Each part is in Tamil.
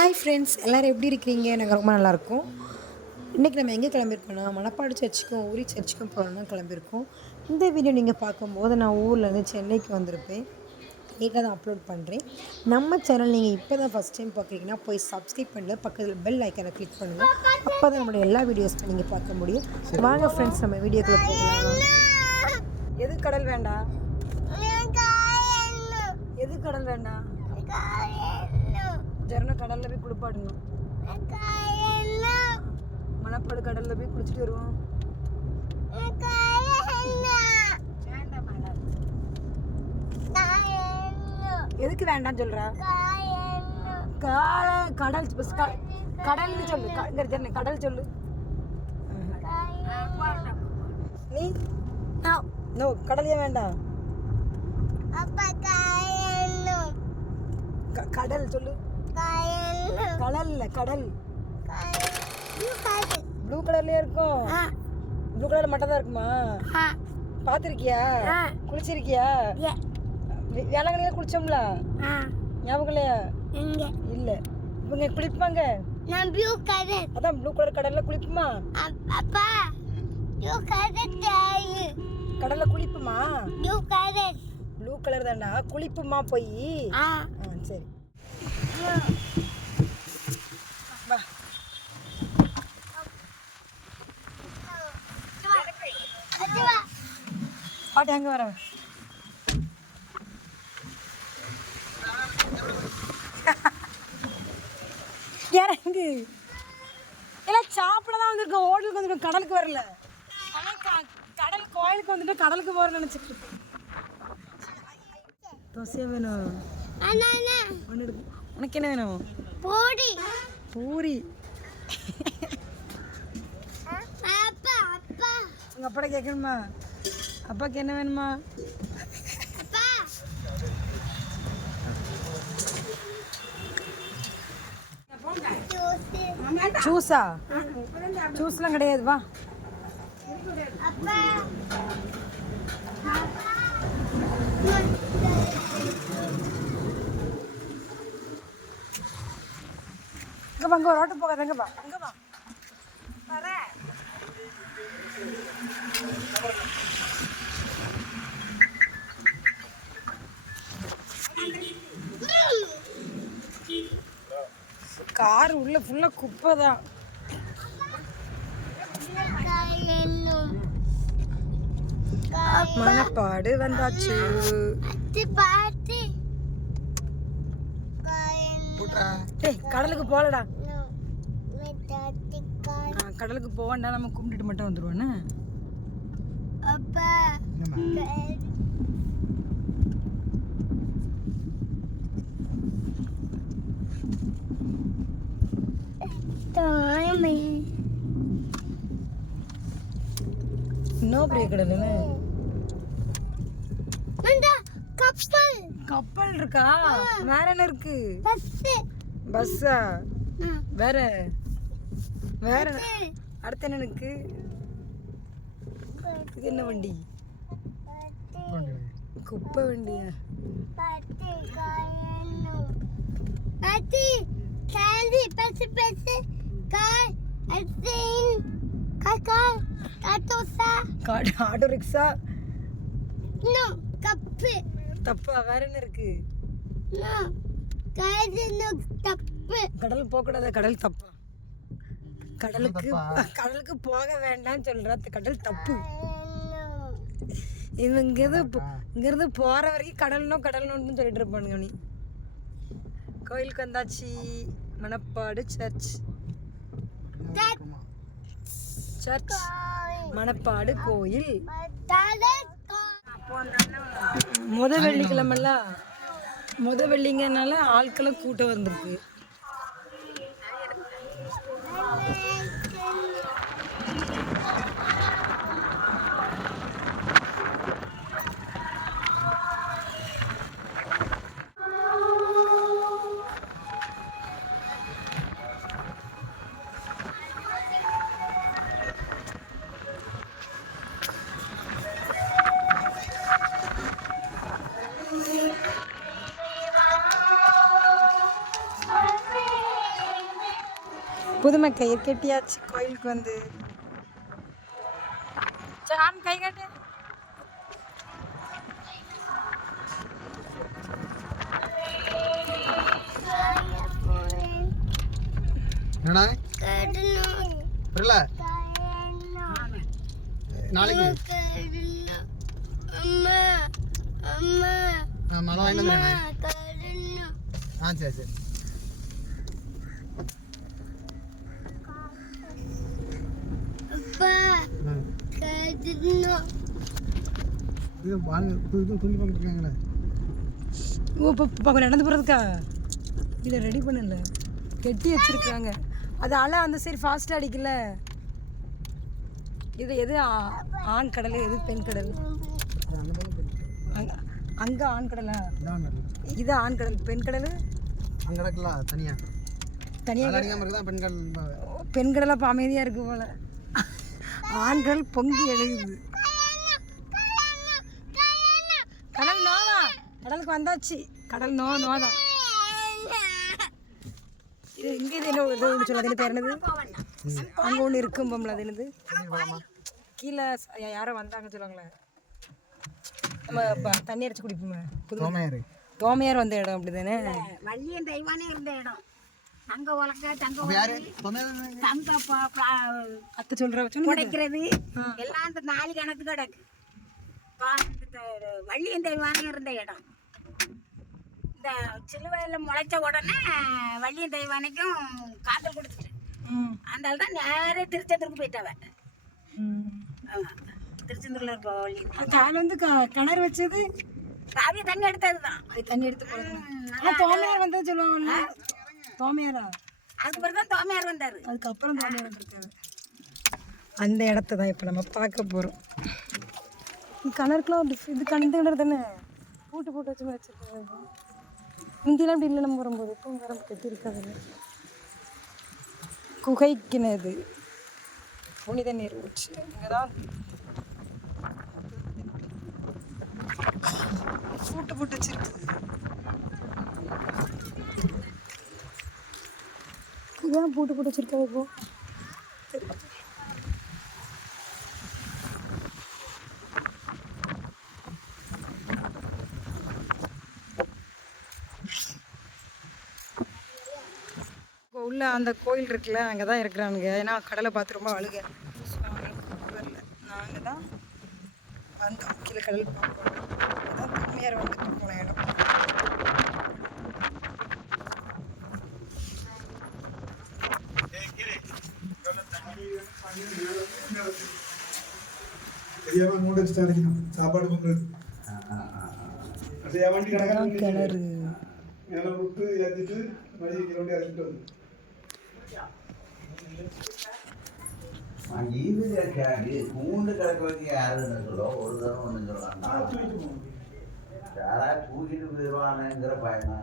ஹாய் ஃப்ரெண்ட்ஸ், எல்லோரும் எப்படி இருக்கிறீங்க? நாங்கள் ரொம்ப நல்லாயிருக்கோம். இன்றைக்கி நம்ம எங்கே கிளம்பியிருக்கோன்னா, மணப்பாடு சர்ச்சுக்கும் ஊரி சர்ச்சுக்கும் போகணுன்னா கிளம்பியிருக்கோம். இந்த வீடியோ நீங்கள் பார்க்கும்போது நான் ஊர்லேருந்து சென்னைக்கு வந்திருப்பேன். லேட்டாக தான் அப்லோட் பண்ணுறேன். நம்ம சேனல் நீங்கள் இப்போ தான் ஃபஸ்ட் டைம் பார்க்குறீங்கன்னா போய் சப்ஸ்கிரைப் பண்ணல, பக்கத்தில் பெல் ஐக்கனை கிளிக் பண்ணுங்கள். அப்போ தான் நம்மளுடைய எல்லா வீடியோஸும் நீங்கள் பார்க்க முடியும். வாங்க ஃப்ரெண்ட்ஸ், நம்ம வீடியோக்குள்ளே போகலாம். எது கடல் வேண்டாம்? எது கடல் வேண்டாம்? ஜெர்னா கடல்ல போய் குளிப்பாடணும். மணப்பாடு கடல்ல போய் குளிச்சுட்டு வருவோம். எதுக்கு வேண்டாம் சொல்ற? கடல் கடல்னு சொல்லு. கடல் சொல்லு. நீ நோ கடலையே வேண்டாம். கடல் சொல்லு. கடல்ல கடல் ப்ளூ கலர்லயே இருக்கும். ப்ளூ கலர்ல மட்டும் தான் இருக்குமா? பாத்திருக்கியா? குளிச்சிருக்கியா? வேளாங்கண்ணில குளிச்சோம்ல, ஞாபகம் இல்லையா? இல்ல, இவங்க குளிப்பாங்க. அதான் ப்ளூ கலர் கடல்ல குளிப்புமா? கடல்ல குளிப்புமா? ப்ளூ கலர் தான்டா, குளிப்புமா போய்? சரி பாட்டி அங்க வர இறங்கு. எல்லாம் சாப்பிட தான் வந்திருக்கோம், ஹோட்டலுக்கு வந்துருக்கோம், கடலுக்கு வரல. கடல் கோயிலுக்கு வந்துட்டு கடலுக்கு போற நினைச்சிட்டு இருக்கேன். தோசையா வேணும்? உனக்கு என்ன வேணும்? பூரி. பூரி. உங்க அப்பா கேட்கணுமா? அப்பாக்கு என்ன வேணுமா? ஜூஸா? ஜூஸ்லாம் கிடையாது, வா. இங்க வாங்க, ஒரு ஆட்டோ போகாத. அங்க வா, அங்க வா. கார் உள்ள ஃபுல்லா குப்பை தான். மணப்பாடு வந்தாச்சு. கடலுக்கு போகலடா. கடலுக்கு போவேன்டா, நம்ம கும்பிட்டுட்டு மட்டும் வந்துருவோன்னு. இன்னும் பெரிய கடலுன்னு கப்பல் இருக்கா? வேற என்ன இருக்கு? பஸ்ஸா? வேற வேற அடுத்து என்ன இருக்கு? இது என்ன வண்டி? குப்பை வண்டியா? Auto rickshaw? தப்பா? வேற என்ன இருக்கு? கடல் போக கூடாது. கடல் தப்பா? கடலுக்கு போக வேண்டாம் சொல்ற. கடல் தப்பு. இங்கிருந்து போற வரைக்கும் கடல்னு சொல்லிட்டு இருப்பானுங்க. நீ கோயிலுக்கு வந்தாச்சு. மணப்பாடு சர்ச். மணப்பாடு கோயில். முத வெள்ளிங்கனால ஆட்களும் கூட்டம் வந்திருக்கு. புதுமை கயிறு கட்டியாச்சு கோயிலுக்கு வந்து. ஜான் கை கட்டு. என்னடா புரியல நாளைக்கு மழை வாங்கிட்டு வந்துடுறேன். சரி சரி. இது வாங்க இது துணி பண்ணிருக்காங்களே. இப்போ நடந்து போகிறதுக்கா இதை ரெடி பண்ணல, கெட்டி வச்சுருக்காங்க. அது அலை அந்த சைடு ஃபாஸ்ட்டாக அடிக்கல. இது எது ஆண் கடல், எது பெண் கடல்? அங்கே ஆண் கடலா? இது ஆண் கடல். பெண் கடல் அங்கே கிடக்கலாம் தனியாக தனியாக பெண் கடலை இப்போ அமைதியாக இருக்குது போல். ஆண்கள் பொங்கி எழுகுது. கடல் நோவா, கடலுக்கு வந்தாச்சு. கடல் நோதான். இது இங்கே இது என்ன இது ஒன்று சொல்லாது, என்ன பேர் என்னது? அங்கே ஒன்று இருக்கும் பொம்பளை, அது என்னது? கீழே யாரோ வந்தாங்கன்னு சொல்லுவாங்களே, நம்ம தண்ணி அரைச்சி குடிப்போமே, புது தோமையார் வந்த இடம் அப்படி தானே? வள்ளியன் தெய்வானே இருந்த இடம். தங்க உலக்க தங்க அத்தை சொல்கிற உடைக்கிறது எல்லாம் இந்த 4 கணக்கு கிடக்கு. வள்ளியன் தெய்வானே இருந்த இடம். இந்த சிலுவையில் முளைச்ச உடனே வள்ளியன் தெய்வானைக்கும் காதல் கொடுத்துட்டு அந்த தான் நேரே திருச்செந்தூருக்கு போயிட்டாவ. திருச்செந்தூரில் இருப்பா வள்ளி. அதில் வந்து கிணறு வச்சது காவிய தண்ணி எடுத்தது தான். அது தண்ணி எடுத்து தோமையார் வந்தது சொல்லுவாங்க. தோமையாரா? அதுக்கு பிறகு தான் தோமையார் வந்தார். அதுக்கப்புறம் தோமையார் வந்திருக்காரு. அந்த இடத்த தான் இப்போ நம்ம பார்க்க போகிறோம். கிணறுக்குலாம் இது கிணறு தானே, பூட்டு போட்டு வச்சு வச்சுருக்காங்க. முந்தியெல்லாம் அப்படி இல்லை, நம்ம வரும்போது இப்போ வேற கட்டி இருக்காது. குகை கிணறு, புனித நீர் ஊற்று. இங்கே தான் பூட்டு போட்டு வச்சிருக்கு. ஏன் பூட்டு போட்டு வச்சிருக்காது இப்போ? உள்ள அந்த கோயில் இருக்குல்ல, அங்கே தான் இருக்கிறானுங்க. ஏன்னா கடலை பார்த்து ரொம்ப அழுக. வரல, நாங்கள் தான் வந்தோம் கீழே கடல் பார்ப்போம். அதான் தோமையார் வந்துட்டு போன இடம். சாப்பாடு கிணறு விட்டு ஏற்றிட்டு மதியம் அழைச்சிட்டு வந்து கூண்டு கிடக்கிறதுக்கு யாருன்னு சொல்லுவோம். ஒரு தரம் ஒன்று சொல்லலாம், யாராவது தூக்கிட்டு போயிடுவானுங்கிற பயனா.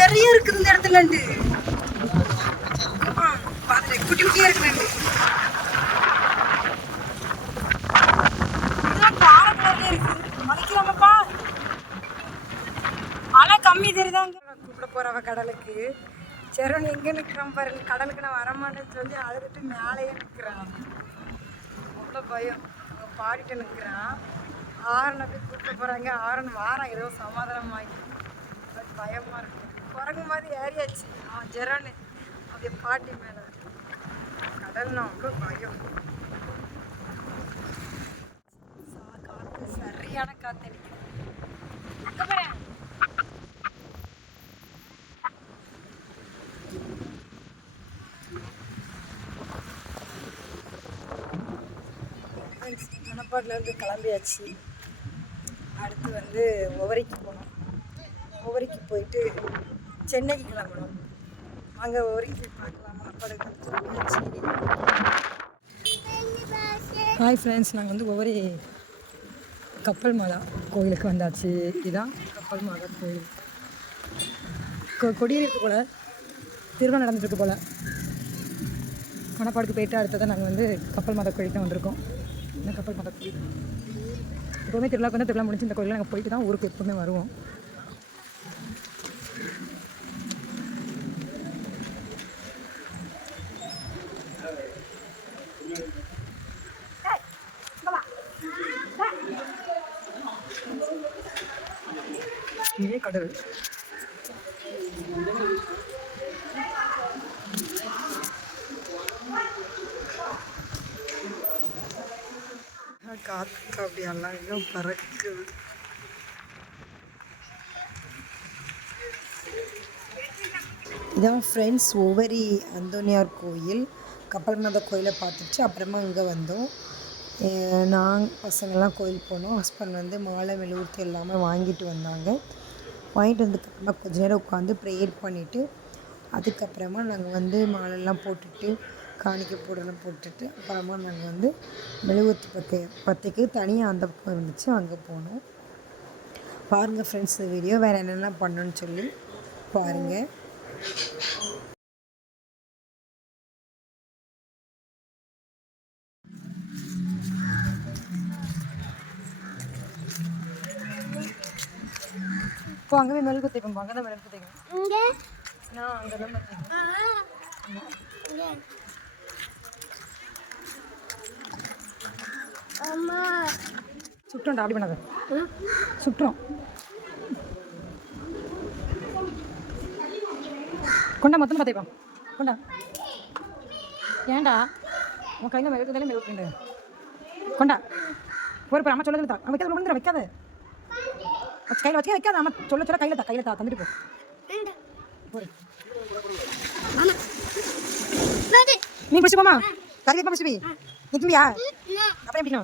நிறைய இருக்குது இந்த இடத்துல. நண்டு குட்டி குட்டியா இருக்கு. நண்டு மலைக்கிறாங்கப்பா, மழை கம்மி தெரியுதாங்க. கூப்பிட போறவ கடலுக்கு. சரண் எங்கே நிற்கிறான் பாருங்க, கடலுக்கு நான் வரமாட்டேன்னு சொல்லி அழுதுட்டு மேலேயே நிற்கிறான். அவ்வளோ பயம். பாடிட்டு நிற்கிறான். ஆரனை போய் கூப்பிட்டு போகிறாங்க. ஆரன் வாரம் ஏதோ சமாதானமாகி பயமாக இருக்கு. குரங்கு மாதிரி ஏறியாச்சு அவன் ஜெரானு அப்படியே பாட்டி மேலே. கடல்னா அவ்வளோ பயம். காற்று சரியான காற்று அடிக்குது. மணப்பாட்டிலேருந்து கிளம்பியாச்சு. அடுத்து வந்து உவரிக்கு போனோம். உவரிக்கு போயிட்டு சென்னைக்கு கிளம்பணும். அங்கே உவரிக்கு போய் பார்க்கலாம். மணப்பாடு கிளம்பியாச்சு. ஹாய் ஃப்ரெண்ட்ஸ், நாங்கள் வந்து உவரி கப்பல் மாதா கோயிலுக்கு வந்தாச்சு. இதுதான் கப்பல் மாதா கோயில். கொடியேறிருக்கு போல், திருவிழா நடந்துட்டுருக்கு போல். மணப்பாடுக்கு போயிட்டு அடுத்ததான் நாங்கள் வந்து கப்பல் மாதா கோயிலுக்கு தான் வந்திருக்கோம். இந்த கப்பல் மத கோயில் எப்போவுமே திருவிழாக்கு வந்து திருவிழா முடிஞ்சு இந்த கோயிலில் நாங்கள் போயிட்டு தான் ஊருக்கு எப்போவுமே வருவோம். இதே கடல் காற்று அப்படி அழகாக பறக்குது. இதான் ஃப்ரெண்ட்ஸ் ஒவ்வொரு அந்தோனியார் கோயில், கப்பல் மத கோயிலை பார்த்துட்டு அப்புறமா இங்கே வந்தோம். நாங்கள் பசங்கள்லாம் கோயில் போனோம். ஹஸ்பண்ட் வந்து மாலை மெழுகுவர்த்தி எல்லாமே வாங்கிட்டு வந்தாங்க. வாங்கிட்டு வந்ததுக்கப்புறமா கொஞ்ச நேரம் உட்காந்து ப்ரேயர் பண்ணிவிட்டு அதுக்கப்புறமா நாங்கள் வந்து மாலைலாம் போட்டுட்டு காணிக்கை போடலாம் போட்டுட்டு அப்புறமா நாங்கள் வந்து மெழுகுவர்த்தி பற்றிக்கு தனியாக அந்த பக்கம் இருந்துச்சு, அங்கே போனோம். பாருங்கள் ஃப்ரெண்ட்ஸ் இந்த வீடியோ வேறு என்னென்ன பண்ணணுன்னு சொல்லி பாருங்கள். இப்போ அங்கே போய் மெழுகுவர்த்தி வைப்போம். அங்கே தான் மெழுகுவர்த்தி வைக்கணும். நான் அங்கே தான் சுற்றோம்டா, அப்படி பண்ணாத, சுற்றோம். கொண்டா மொத்தமாக பார்த்துப்போம். கொண்டா ஏன்டா உன் கையில் மெழுகுதாலே மெழுகுண்டு கொண்டா ஒரு அம்மா சொல்லுங்க தான் வைக்காத கொண்டு வைக்காத கையில் வச்சுக்க வைக்காத அம்மா சொல்ல கையில் தந்துட்டு போ. நீ பிடிச்சி போமா கறி வைப்பா பிடிச்சி போய் நிற்குவியா அப்புறம் எப்படின்னா